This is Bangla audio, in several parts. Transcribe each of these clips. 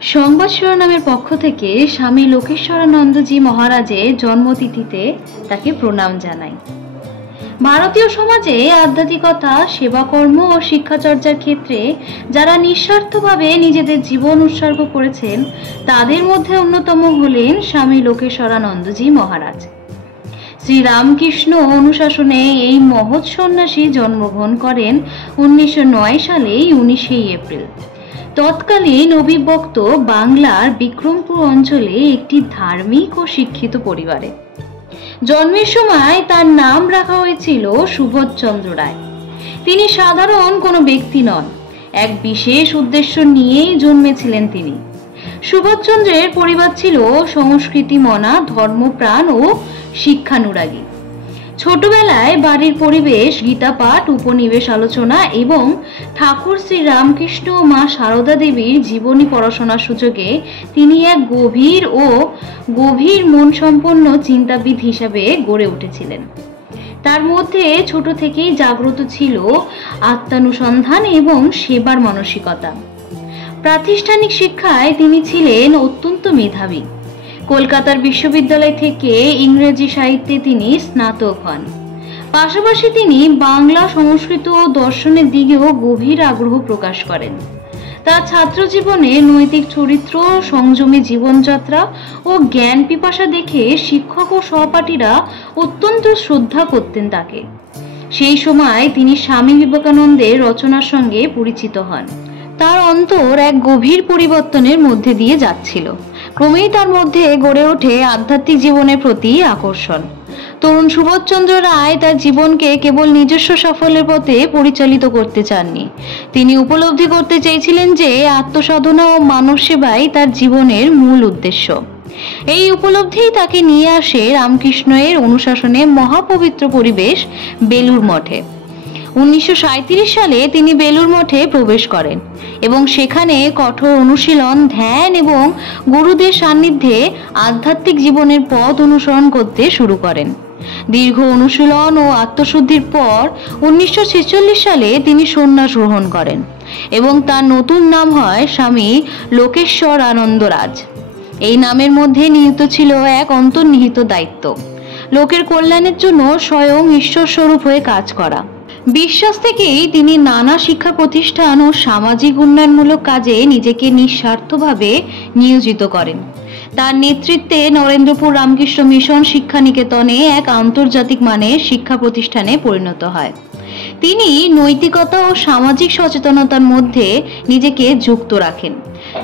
সংবাদ শিরোনামের পক্ষ থেকে স্বামী লোকেশ্বরানন্দজি মহারাজের জন্মতিথিতে তাকে প্রণাম জানাই। ভারতীয় সমাজে আধ্যাত্মিকতা, সেবাকর্ম ও শিক্ষাচর্চার ক্ষেত্রে যারা নিঃস্বার্থভাবে নিজেদের জীবন উৎসর্গ করেছেন তাদের মধ্যে অন্যতম হলেন স্বামী লোকেশ্বরানন্দজি মহারাজ। শ্রীরামকৃষ্ণ অনুশাসনে এই মহৎ সন্ন্যাসী জন্মগ্রহণ করেন 1909 সালে 19 এপ্রিল। তৎকালীন অবিভক্ত বাংলার বিক্রমপুর অঞ্চলে একটি ধার্মিক ও শিক্ষিত পরিবারে। জন্মের সময় তার নাম রাখা হয়েছিল সুবোধচন্দ্র রায়। তিনি সাধারণ কোনো ব্যক্তি নন, এক বিশেষ উদ্দেশ্য নিয়েই জন্মেছিলেন তিনি। সুবোধচন্দ্রের পরিবার ছিল সংস্কৃতি মনা, ধর্মপ্রাণ ও শিক্ষানুরাগী। ছোটবেলায় বাড়ির পরিবেশ, গীতাপাঠ, উপনিবেশ আলোচনা এবং ঠাকুর শ্রী রামকৃষ্ণ ও মা সারদা দেবীর জীবনী পড়াশোনার সুযোগে তিনি এক গভীর মন সম্পন্ন চিন্তাবিদ হিসাবে গড়ে উঠেছিলেন। তার মধ্যে ছোট থেকেই জাগ্রত ছিল আত্মানুসন্ধান এবং সেবার মানসিকতা। প্রাতিষ্ঠানিক শিক্ষায় তিনি ছিলেন অত্যন্ত মেধাবী। কলকাতার বিশ্ববিদ্যালয় থেকে ইংরেজি সাহিত্যে তিনি স্নাতক হন। পাশাপাশি তিনি বাংলা, সংস্কৃত ও দর্শনের দিকেও গভীর আগ্রহ প্রকাশ করেন। তার ছাত্র জীবনে নৈতিক চরিত্র, সংযমী জীবনযাত্রা ও জ্ঞান পিপাসা দেখে শিক্ষক ও সহপাঠীরা অত্যন্ত শ্রদ্ধা করতেন তাকে। সেই সময় তিনি স্বামী বিবেকানন্দের রচনার সঙ্গে পরিচিত হন। তার অন্তর এক গভীর পরিবর্তনের মধ্যে দিয়ে যাচ্ছিল। ক্রমেই তার মধ্যে গড়ে ওঠে আধ্যাত্মিক জীবনের প্রতি আকর্ষণ। তরুণ সুবোধচন্দ্র রায় তার জীবনকে কেবল নিজস্ব সাফল্যের পথে পরিচালিত করতে চাননি। তিনি উপলব্ধি করতে চেয়েছিলেন যে আত্মসাধনা ও মানব সেবাই তার জীবনের মূল উদ্দেশ্য। এই উপলব্ধিই তাকে নিয়ে আসে রামকৃষ্ণের অনুশাসনে মহাপবিত্র পরিবেশ বেলুড় মঠে। 1937 সালে তিনি বেলুড় মঠে প্রবেশ করেন এবং সেখানে কঠোর অনুশীলন, ধ্যান এবং গুরুদের সান্নিধ্যে আধ্যাত্মিক জীবনের পথ অনুসরণ করতে শুরু করেন। দীর্ঘ অনুশীলন ও আত্মশুদ্ধির পর 1946 সালে তিনি সন্ন্যাস গ্রহণ করেন এবং তার নতুন নাম হয় স্বামী লোকেশ্বরানন্দরাজ। এই নামের মধ্যে নিহিত ছিল এক অন্তর্নিহিত দায়িত্ব, লোকের কল্যাণের জন্য স্বয়ং ঈশ্বর স্বরূপ হয়ে কাজ করা। বিশ্বাস থেকেই তিনি নানা শিক্ষা প্রতিষ্ঠান ও সামাজিক উন্নয়নমূলক কাজে নিজেকে নিঃস্বার্থভাবে নিয়োজিত করেন। তার নেতৃত্বে নরেন্দ্রপুর রামকৃষ্ণ মিশন শিক্ষা নিকেতনে এক আন্তর্জাতিক মানের শিক্ষা প্রতিষ্ঠানে পরিণত হয়। তিনি নৈতিকতা ও সামাজিক সচেতনতার মধ্যে নিজেকে যুক্ত রাখেন।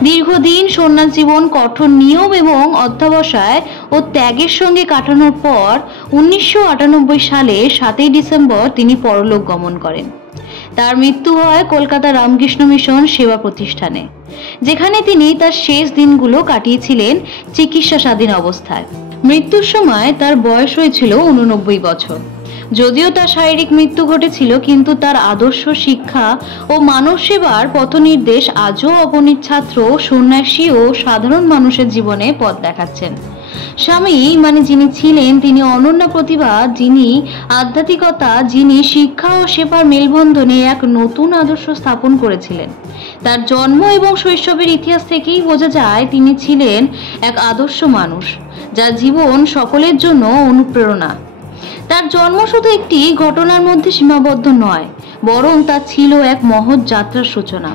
দীর্ঘদিন সন্ন্যাস জীবন কঠোর নিয়ম এবং অধ্যবসায় ও ত্যাগের সঙ্গে কাটানোর পর 1998 সালে 7 ডিসেম্বর তিনি পরলোক গমন করেন। তার মৃত্যু হয় কলকাতা রামকৃষ্ণ মিশন সেবা প্রতিষ্ঠানে, যেখানে তিনি তার শেষ দিনগুলো কাটিয়েছিলেন চিকিৎসা স্বাধীন অবস্থায়। মৃত্যুর সময় তার বয়স হয়েছিল 89 বছর। যদিও তার শারীরিক মৃত্যু ঘটেছিল, কিন্তু তার আদর্শ, শিক্ষা ও মানব সেবার পথনির্দেশ আজও অগণিত ছাত্র, সন্ন্যাসী ও সাধারণ মানুষের জীবনে পথ দেখাচ্ছেন। স্বামী মানে যিনি ছিলেন, তিনি অনন্য প্রতিভা, যিনি আধ্যাত্মিকতা, যিনি শিক্ষা ও সেবার মেলবন্ধনে এক নতুন আদর্শ স্থাপন করেছিলেন। তার জন্ম এবং শৈশবের ইতিহাস থেকেই বোঝা যায় তিনি ছিলেন এক আদর্শ মানুষ, যার জীবন সকলের জন্য অনুপ্রেরণা। তার জন্ম শুধু একটি ঘটনার মধ্যে সীমাবদ্ধ নয়, বরং তা ছিল এক মহৎ যাত্রার সূচনা,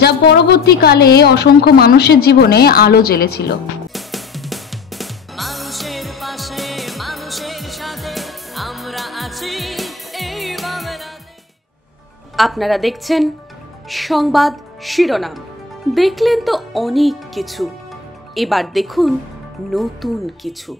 যা পরবর্তীকালে অসংখ্য মানুষের জীবনে আলো জ্বেলেছিল। আপনারা দেখছেন সংবাদ শিরোনাম। দেখলেন তো অনেক কিছু, এবার দেখুন নতুন কিছু।